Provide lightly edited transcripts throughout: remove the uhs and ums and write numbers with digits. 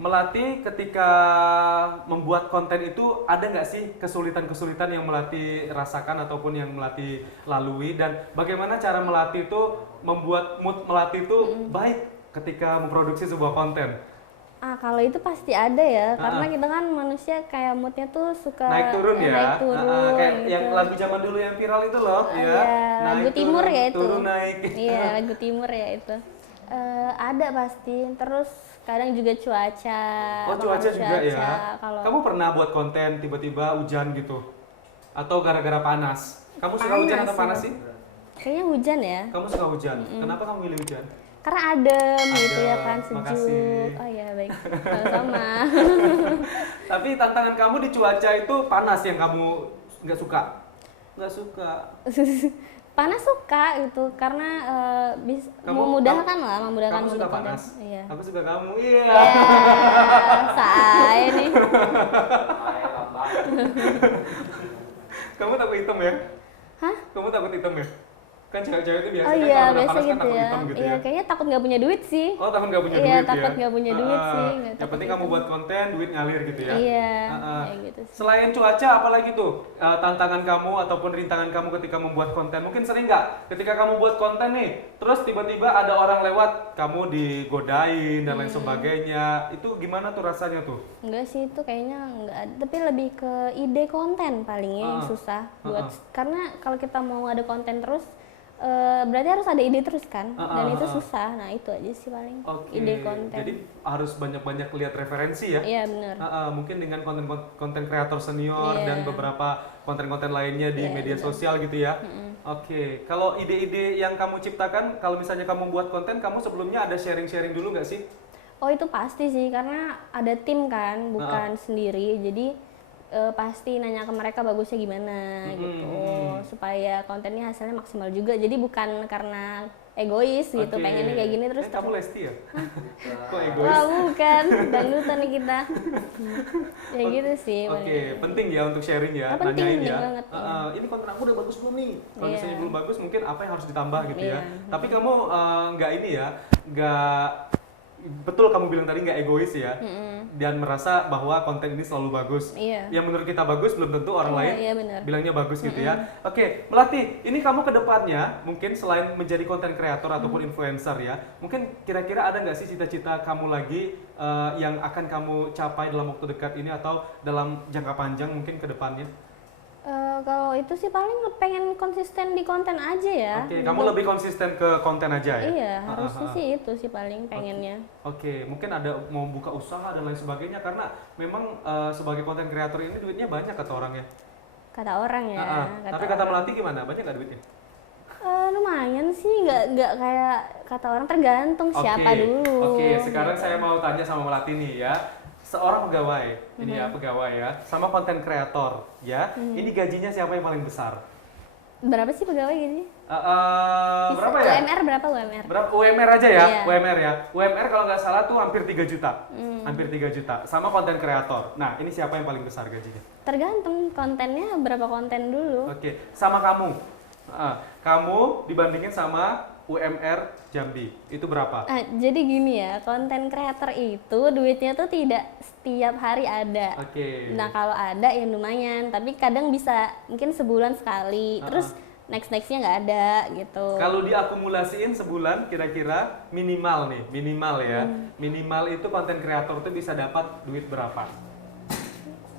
Melati ketika membuat konten itu ada nggak sih kesulitan-kesulitan yang Melati rasakan ataupun yang Melati lalui, dan bagaimana cara Melati itu membuat mood Melati itu baik ketika memproduksi sebuah konten? Kalau itu pasti ada ya, karena kita kan manusia kayak moodnya tuh suka Naik turun ya, naik turun kayak gitu. yang lagu zaman dulu yang viral itu loh, ya. Iya, lagu Naik timur turun, ya itu. turun naik. Iya, lagu timur ya itu. Ada pasti. Terus kadang juga cuaca. Oh, cuaca juga ya. Kalau Kamu pernah buat konten tiba-tiba hujan gitu? Atau gara-gara panas? Kamu suka hujan atau panas sih? kayaknya hujan ya. Kamu suka hujan. Kenapa kamu milih hujan? Karena adem gitu ya kan, sejuk. Makasih. Oh iya, baik. Sama-sama. Tapi tantangan kamu di cuaca itu panas yang kamu nggak suka? Nggak suka. Panas suka gitu, karena memudahkan lah, memudahkan Kamu suka untuk konten. panas? Iya. Aku suka kamu. Iya. Saya nih. Kamu takut hitam ya? Hah? Kamu takut hitam ya? Kan cewek-cewek itu biasanya Oh iya, kalau udah biasa panas kan gitu takut ya. hitam gitu Iya, ya. kayaknya takut nggak punya duit sih. Oh, takut nggak punya Iya, duit ya? takut nggak punya duit sih, nggak Yang takut penting itu. kamu buat konten, duit ngalir gitu ya? Iya, Heeh. kayak gitu sih. Selain cuaca, apalagi tuh tantangan kamu ataupun rintangan kamu ketika membuat konten? Mungkin sering nggak ketika kamu buat konten nih, terus tiba-tiba ada orang lewat, kamu digodain dan lain sebagainya. Itu gimana tuh rasanya tuh? Enggak sih, itu kayaknya enggak ada, tapi lebih ke ide konten palingnya yang susah buat. Karena kalau kita mau ada konten terus, berarti harus ada ide terus kan, dan itu susah. Nah itu aja sih paling, Oke, ide konten. jadi harus banyak-banyak lihat referensi ya? Iya benar. Mungkin dengan konten kreator senior Iya. dan beberapa konten-konten lainnya di Iya, media benar. sosial gitu ya. Oke, kalau ide-ide yang kamu ciptakan, kalau misalnya kamu buat konten, kamu sebelumnya ada sharing-sharing dulu nggak sih? Oh itu pasti sih, karena ada tim kan, bukan sendiri. Jadi pasti nanya ke mereka bagusnya gimana gitu, supaya kontennya hasilnya maksimal juga. Jadi bukan karena egois gitu, Oke. pengennya kayak gini terus. Kamu Lesti ya? Kok egois? Wah bukan, dangdutan nih kita. Ya gitu sih. Oke, penting ya untuk sharing ya, Penting, nanyain penting ya. banget, iya. Ini konten aku udah bagus belum nih? Kalau Iya. misalnya belum bagus, mungkin apa yang harus ditambah gitu ya. Iya. Tapi kamu nggak ini ya, nggak betul kamu bilang tadi nggak egois ya, dan merasa bahwa konten ini selalu bagus. Iya. Yang menurut kita bagus belum tentu orang lain Iya benar. bilangnya bagus gitu ya. Oke, Melati, ini kamu ke depannya mungkin selain menjadi konten kreator ataupun influencer ya, mungkin kira-kira ada nggak sih cita-cita kamu lagi yang akan kamu capai dalam waktu dekat ini atau dalam jangka panjang mungkin ke depannya? Kalau itu sih paling pengen konsisten di konten aja ya. Oke, kamu lebih konsisten ke konten aja ya? Iya, harusnya sih itu sih paling pengennya. Oke, mungkin ada mau buka usaha dan lain sebagainya, karena memang sebagai konten kreator ini duitnya banyak kata orang ya. Kata orang ya. Tapi kata Melati gimana? Banyak nggak duitnya? Lumayan sih, nggak kayak kata orang, tergantung siapa dulu. Oke, sekarang saya mau tanya sama Melati nih ya. Seorang pegawai, ini ya pegawai ya, sama konten kreator ya. Ini gajinya siapa yang paling besar? Berapa sih pegawai gini? Berapa ya? UMR berapa UMR? Berapa? UMR aja ya, Iya. UMR ya. UMR kalau nggak salah tuh hampir 3 juta. Hampir 3 juta. Sama konten kreator. Nah, ini siapa yang paling besar gajinya? Tergantung kontennya, berapa konten dulu. Oke, sama kamu. Kamu dibandingin sama UMR Jambi, itu berapa? Jadi gini ya, konten creator itu duitnya tuh tidak setiap hari ada. Oke. Nah kalau ada ya lumayan, tapi kadang bisa mungkin sebulan sekali, terus nextnya nggak ada gitu. Kalau diakumulasiin sebulan kira-kira minimal nih, minimal ya. Minimal itu konten kreator tuh bisa dapat duit berapa?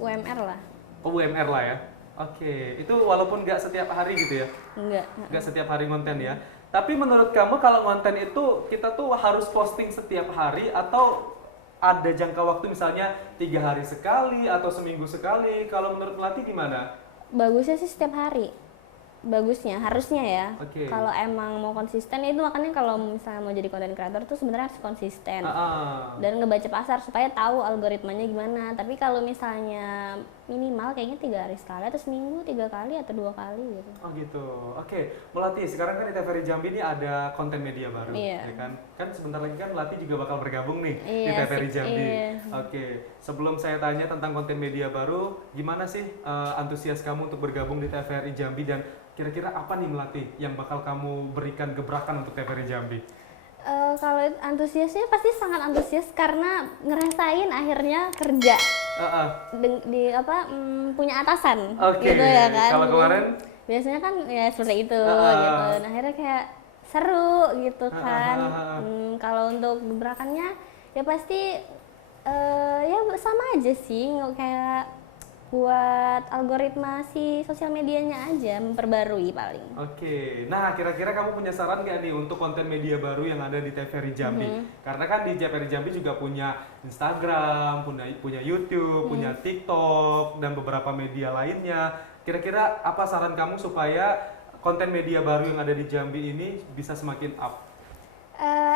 UMR lah. Oh, UMR lah ya. Oke, itu walaupun nggak setiap hari gitu ya? Enggak. Nggak setiap hari konten ya. Tapi menurut kamu kalau konten itu kita tuh harus posting setiap hari atau ada jangka waktu misalnya 3 hari sekali atau seminggu sekali? Kalau menurut Melati gimana? Bagusnya sih setiap hari. Bagusnya, harusnya ya. Oke. Kalau emang mau konsisten, itu makanya kalau misalnya mau jadi content creator tuh sebenarnya harus konsisten. Dan ngebaca pasar supaya tahu algoritmanya gimana. Tapi kalau misalnya minimal kayaknya 3 hari sekali atau seminggu 3 kali atau 2 kali gitu. Oh gitu. Oke, Melati, sekarang kan di TVRI Jambi ini ada konten media baru, Iya. ya kan? Kan sebentar lagi kan Melati juga bakal bergabung nih di Iya, TVRI Jambi. iya. Oke, sebelum saya tanya tentang konten media baru, gimana sih antusias kamu untuk bergabung di TVRI Jambi dan kira-kira apa nih Melati yang bakal kamu berikan gebrakan untuk TVRI Jambi? Kalau antusiasnya pasti sangat antusias karena ngerasain akhirnya kerja punya atasan gitu ya kan. Kalau kemarin biasanya kan ya seperti itu gitu. Nah, akhirnya kayak seru gitu kan. Kalau untuk gebrakannya ya pasti ya sama aja sih, kayak buat algoritma si sosial medianya aja memperbarui paling. Oke, nah kira-kira kamu punya saran nggak nih untuk konten media baru yang ada di TVRI Jambi? Karena kan di TVRI Jambi juga punya Instagram, punya YouTube, punya TikTok, dan beberapa media lainnya. Kira-kira apa saran kamu supaya konten media baru yang ada di Jambi ini bisa semakin up?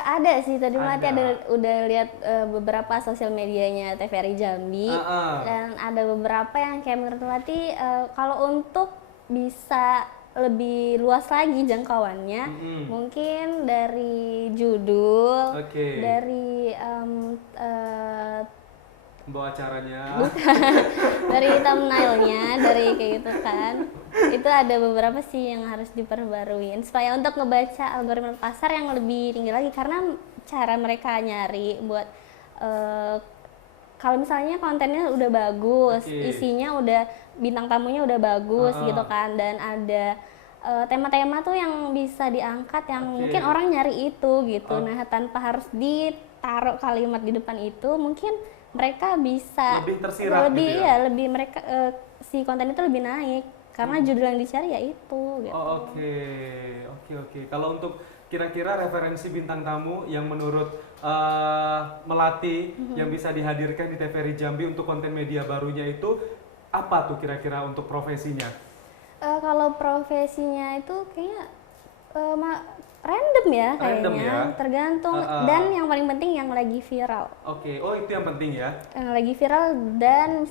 Ada sih, tadi Melati udah lihat beberapa sosial medianya TVRI Jambi, dan ada beberapa yang kayak menurut Melati kalau untuk bisa lebih luas lagi jangkauannya, mungkin dari judul, dari bawa acaranya, dari thumbnailnya, dari kayak gitu kan. Itu ada beberapa sih yang harus diperbaruin supaya untuk ngebaca algoritma pasar yang lebih tinggi lagi, karena cara mereka nyari buat kalau misalnya kontennya udah bagus, isinya udah, bintang tamunya udah bagus gitu kan, dan ada tema-tema tuh yang bisa diangkat yang mungkin orang nyari itu gitu. Nah, tanpa harus ditaruh kalimat di depan itu, mungkin mereka bisa lebih tersirat lebih gitu ya? Lebih mereka si konten itu lebih naik karena judul yang dicari ya itu gitu. Oke. Kalau untuk kira-kira referensi bintang tamu yang menurut Melati yang bisa dihadirkan di TVRI Jambi untuk konten media barunya itu apa tuh kira-kira untuk profesinya? Kalau profesinya itu kayaknya random ya kayaknya, tergantung, dan yang paling penting yang lagi viral. Itu yang penting ya. Yang lagi viral dan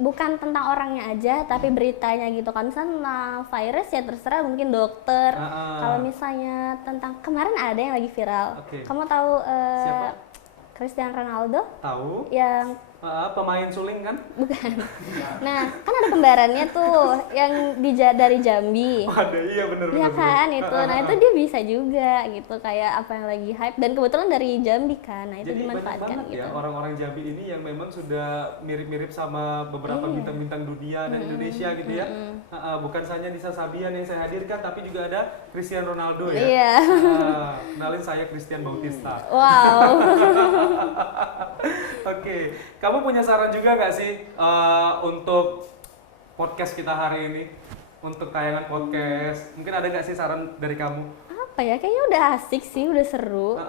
bukan tentang orangnya aja, tapi beritanya gitu kan. Misalnya virus ya terserah, mungkin dokter. Kalau misalnya tentang kemarin ada yang lagi viral. Kamu tahu siapa? Cristiano Ronaldo? Tahu. Yang pemain suling kan? Bukan. Nah, kan ada kembarannya tuh yang dari Jambi. Iya bener. Iya kan itu. Nah, itu dia bisa juga gitu, kayak apa yang lagi hype, dan kebetulan dari Jambi kan. Nah, itu jadi dimanfaatkan banyak gitu. Ya orang-orang Jambi ini yang memang sudah mirip-mirip sama beberapa bintang-bintang dunia dan Indonesia gitu ya. Bukan saja Nisa Sabian yang saya hadirkan, tapi juga ada Cristiano Ronaldo ya. Iya. Kenalin, saya Christian Bautista. Wow. Oke, kamu punya saran juga nggak sih untuk podcast kita hari ini? Untuk tayangan podcast, mungkin ada nggak sih saran dari kamu? Apa ya, kayaknya udah asik sih, udah seru.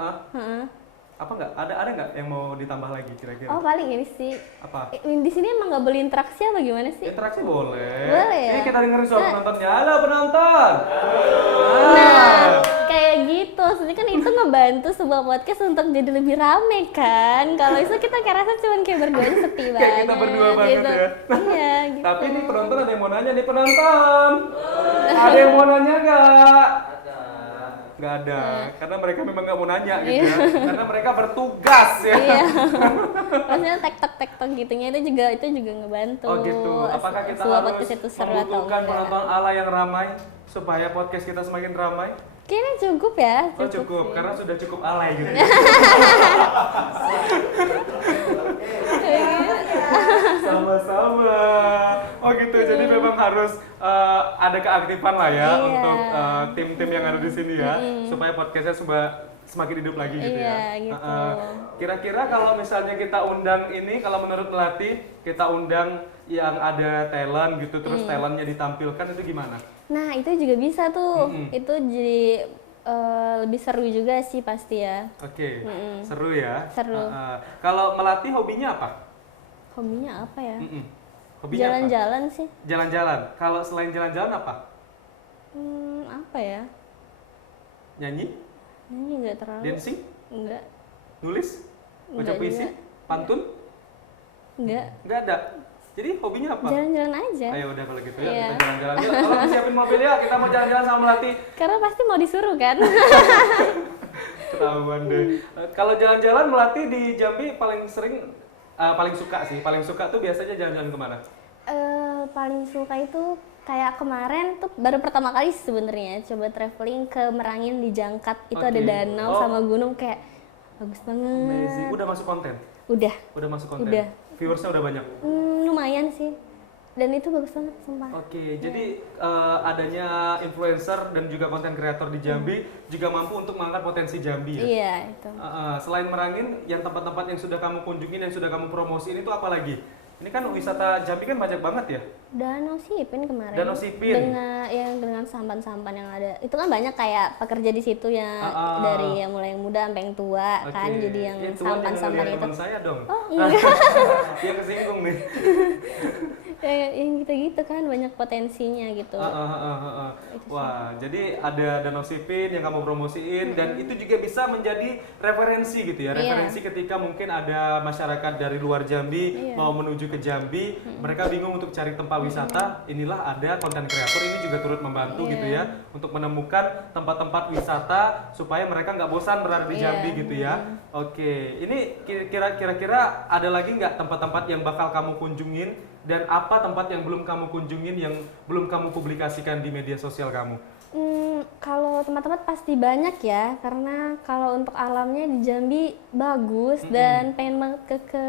Apa nggak? Ada nggak yang mau ditambah lagi kira-kira? Oh, paling ini sih. Apa? Di sini emang nggak boleh interaksi apa gimana sih? Interaksi boleh. Boleh ya? Ini kita dengerin suara penontonnya. Halo penonton. Nah, kayak gitu. Sebenarnya kan itu ngebantu sebuah podcast untuk jadi lebih rame kan. Kalau itu kita kayak rasa cuman kayak berdua sepi banget. Kayak kita berdua banget gitu. ya. Iya, gitu. Tapi nih penonton ada yang mau nanya nih penonton. Ada yang mau nanya nggak? Nggak ada, karena mereka memang nggak mau nanya gitu ya, karena mereka bertugas ya. Iya. Maksudnya tektok gitunya itu juga ngebantu. Oh gitu. Apakah kita harus membutuhkan penonton ala yang ramai supaya podcast kita semakin ramai? Kayaknya cukup ya. Cukup, sih. karena sudah cukup alay gitu. Sama-sama. Oh gitu, jadi memang harus ada keaktifan lah ya untuk tim-tim yang ada di sini ya, supaya podcastnya semakin hidup lagi gitu ya. Gitu. Kira-kira kalau misalnya kita undang ini, kalau menurut Melati kita undang yang ada talent gitu, terus talentnya ditampilkan, itu gimana? Nah, itu juga bisa tuh. Itu jadi lebih seru juga sih pasti ya. Oke. Seru ya. Seru. Kalau Melati hobinya apa? Hobinya apa ya? Hobinya jalan-jalan sih. Jalan-jalan. Kalau selain jalan-jalan apa? Apa ya? Nyanyi? Nyanyi nggak terlalu. Dancing? Enggak. Nulis? Baca puisi? Pantun? Enggak. Enggak ada. Jadi hobinya apa? Jalan-jalan aja. Ayo udah kalau gitu ya, kita jalan-jalan. Yuk, tolong siapin mobil ya, kita mau jalan-jalan sama Melati. Karena pasti mau disuruh kan. Ketahuan deh. Kalau jalan-jalan Melati di Jambi paling suka tuh biasanya jalan-jalan kemana? hal paling suka itu kayak kemarin tuh baru pertama kali sebenarnya coba traveling ke Merangin di Jangkat. Itu ada danau sama gunung, kayak bagus banget. Amazing. Udah masuk konten? Udah masuk konten? Udah. Viewersnya udah banyak? Lumayan sih. Dan itu bagus banget, sumpah. Oke, jadi adanya influencer dan juga konten kreator di Jambi juga mampu untuk mengangkat potensi Jambi ya? Iya, itu. Selain Merangin, yang tempat-tempat yang sudah kamu kunjungin, yang sudah kamu promosiin itu apa lagi? Ini kan wisata Jambi kan banyak banget ya? Danau Sipin kemarin. Danau Sipin. Dengan sampan-sampan yang ada. Itu kan banyak kayak pekerja di situ yang dari yang mulai yang muda sampai yang tua kan. Jadi yang sampan-sampan itu. Teman saya dong. Oh, enggak. Dia kesinggung nih. Yang gitu-gitu kan banyak potensinya gitu. Wah, jadi ada Danau Sipin yang kamu promosiin dan itu juga bisa menjadi referensi gitu ya. Referensi ketika mungkin ada masyarakat dari luar Jambi mau menuju ke Jambi, mereka bingung untuk cari tempat wisata. Inilah ada konten kreator ini juga turut membantu gitu ya untuk menemukan tempat-tempat wisata supaya mereka nggak bosan berada di Jambi gitu ya. Oke, ini kira-kira ada lagi nggak tempat-tempat yang bakal kamu kunjungin dan apa tempat yang belum kamu kunjungin yang belum kamu publikasikan di media sosial kamu? Kalau tempat-tempat pasti banyak ya, karena kalau untuk alamnya di Jambi bagus dan pengen banget ke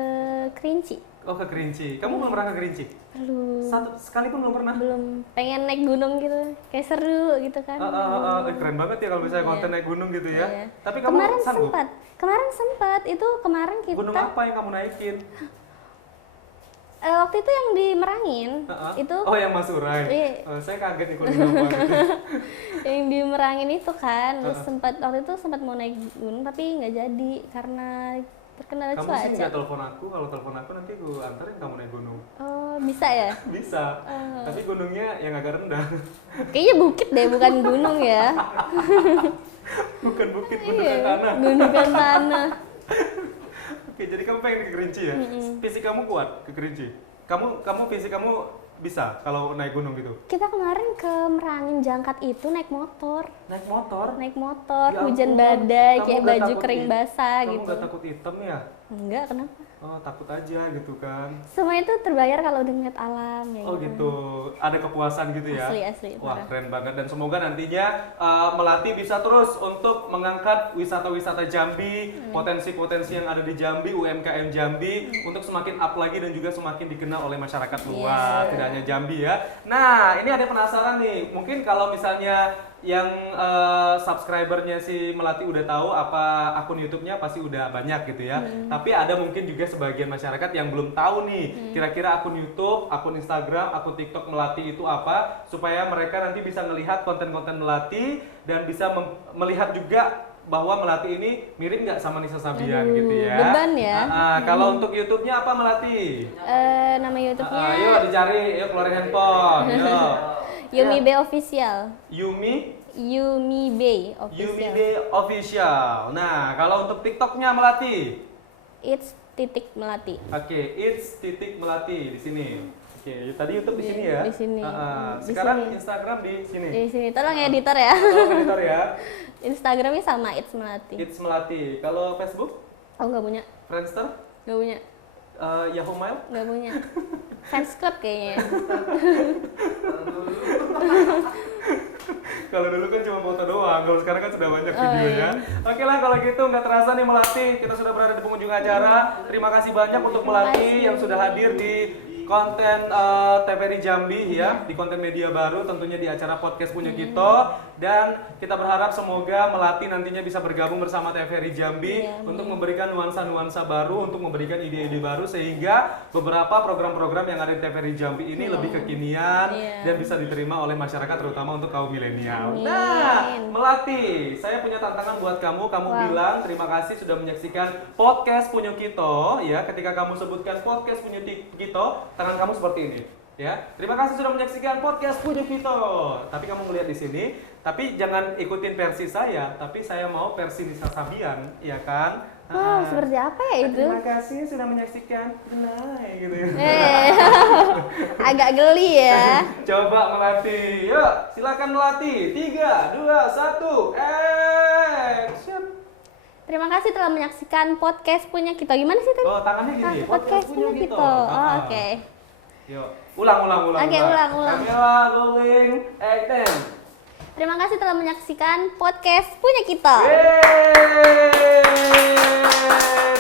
Kerinci. Oh, ke Kerinci. Kamu belum pernah ke Kerinci? Belum. Sekali pun belum pernah? Belum. Pengen naik gunung gitu, kayak seru gitu kan. Keren banget ya kalau misalnya konten naik gunung gitu ya. Tapi kamu kemarin sanggup? Kemarin sempat. Itu kemarin kita. Gunung apa yang kamu naikin? Waktu itu yang di Merangin. Itu. Oh, yang Mas Urai. Saya kaget nih kalau apa gitu. Yang di Merangin itu kan, waktu itu sempat mau naik gunung tapi nggak jadi karena terkendala cuaca. Kamu sih nggak telepon aku, kalau telepon aku nanti aku antarin kamu naik gunung. Oh, bisa ya? Bisa. Tapi gunungnya yang agak rendah. Kayaknya bukit deh, bukan gunung ya. Bukan bukit, gunungan tanah. Gunungan tanah. Oke, jadi kamu pengen ke Kerinci ya? Fisik kamu kuat ke Kerinci? Kamu fisik kamu bisa kalau naik gunung gitu? Kita kemarin ke Merangin Jangkat itu naik motor. Naik motor? Naik motor, ya hujan badai, kayak baju kering basah gitu. Kamu gak takut hitam ya? Enggak, kenapa? Oh, takut aja gitu kan. Semua itu terbayar kalau udah ngeliat alam ya. Oh gitu. Ada kepuasan gitu ya. Asli. Wah, keren banget dan semoga nantinya Melati bisa terus untuk mengangkat wisata-wisata Jambi, potensi-potensi yang ada di Jambi, UMKM Jambi untuk semakin up lagi dan juga semakin dikenal oleh masyarakat luas, tidak hanya Jambi ya. Nah, ini ada penasaran nih. Mungkin kalau misalnya yang subscribernya si Melati udah tahu apa akun YouTube-nya pasti udah banyak gitu ya. Tapi ada mungkin juga sebagian masyarakat yang belum tahu nih kira-kira akun YouTube, akun Instagram, akun TikTok Melati itu apa, supaya mereka nanti bisa melihat konten-konten Melati dan bisa melihat juga bahwa Melati ini mirip nggak sama Nisa Sabian gitu ya. Beban ya. Kalau untuk YouTube-nya apa Melati? Nama YouTube-nya. Yuk dicari, yuk keluarin handphone. Yuk. Yumi Bay Official. Yumi Bay Official. Yumi Bay Official. Nah, kalau untuk TikTok-nya Melati? It's _Melati. Oke, it's _Melati di sini. Oke, tadi YouTube di sini ya. Di sini. Sekarang di sini. Instagram di sini. Di sini. Tolong editor ya. Tolong editor ya. Instagramnya sama It's Melati. It's Melati. Kalau Facebook? Oh, nggak punya. Friendster? Nggak punya. Yahoo Mail? Nggak punya. Fans Club kayaknya. Kalau dulu kan cuma foto doang, kalau sekarang kan sudah banyak videonya. Oke lah, kalau gitu nggak terasa nih Melati, kita sudah berada di penghujung acara. Terima kasih banyak untuk Melati yang sudah hadir di konten TVRI Jambi ya, di konten media baru tentunya di acara podcast Punya Kito. Dan kita berharap semoga Melati nantinya bisa bergabung bersama TVRI Jambi untuk memberikan nuansa-nuansa baru, untuk memberikan ide-ide baru sehingga beberapa program-program yang ada di TVRI Jambi ini lebih kekinian dan bisa diterima oleh masyarakat terutama untuk kaum milenial. Nah, Melati, saya punya tantangan buat kamu. Kamu bilang terima kasih sudah menyaksikan podcast Punya Kito ya. Ketika kamu sebutkan podcast Punya Kito, tangan kamu seperti ini. Ya, terima kasih sudah menyaksikan podcast Punya Kito. Tapi kamu melihat di sini, tapi jangan ikutin versi saya, tapi saya mau versi Nisa Sabian, ya kan? Seperti apa ya itu? Terima kasih sudah menyaksikan. Nah, gitu ya. Agak geli ya. Coba Melati. Yuk, silakan Melati. 3, 2, 1, action. Terima kasih telah menyaksikan podcast Punya Kito. Gimana sih tadi? Oh, tangannya gini. Podcast Punya Kito. Oh, oke. Yuk, ulang. Oke, ulang. Kamera, rolling, action. Terima kasih telah menyaksikan podcast Punya Kita.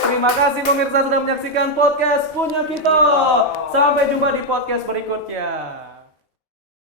Terima kasih pemirsa sudah menyaksikan podcast Punya Kita. Sampai jumpa di podcast berikutnya.